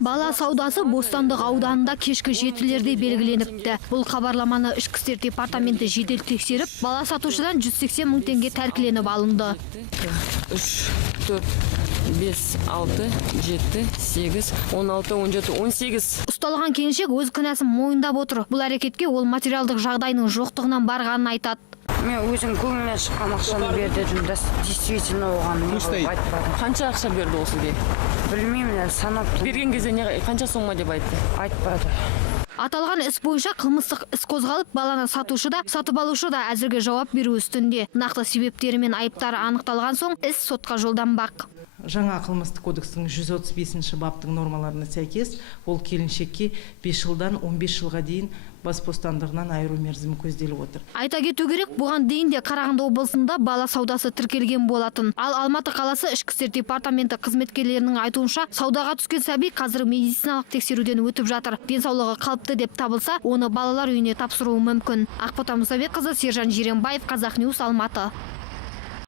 Бала саудасы Бостандық ауданында кешкі 7-лерде белгіленіпті. Бұл хабарламаны Ішкі істер департаменті жедел тексеріп, бала сатушыдан 180 мың теңге тәркіленіп алынды. 3, 4, 5, 6, 7, 8, 16, 17, 18. Ұсталған келіншек өз кінәсін мойындап отыр. Бұл әрекетке ол материалдық жағдайының жоқтығынан барғанын айтады. Мен өзім көңілімнен шыққан ақшаны берді дедім, действительно оған айтпадым. Қанша ақша берді ол сізге? Білмеймін, санап Берген кезде қанша сомма деп айтты? айтпады. Аталған іс бойынша қылмыстық іс қозғалып, баланы сатушы да, сатып алушы да әзірге жауап беру үстінде. Нақты себептері мен айыптары анықталған соң іс сотқа жолданбақ. Жаңа қылмыстық кодекстің 135-ші баптың нормаларына сәйкес, ол келіншекке 5 жылдан 15 жылға дейін бас бостандығынан айыру мерзімі көзделіп отыр. Айта кету керек, бұған дейін де Қарағанды облысында бала саудасы тіркелген болатын. Ал Алматы қаласы Ішкі істер департаменті қызметкерлерінің айтуынша, саудаға түскен сәби қазір медициналық тексеруден өтіп жатыр. Денсаулығы қалыпты деп табылса, оны балалар үйіне тапсыруы мүмкін. Ақбота Мұсабекқызы, Сержан Жиренбаев, Казахньюс, Алматы.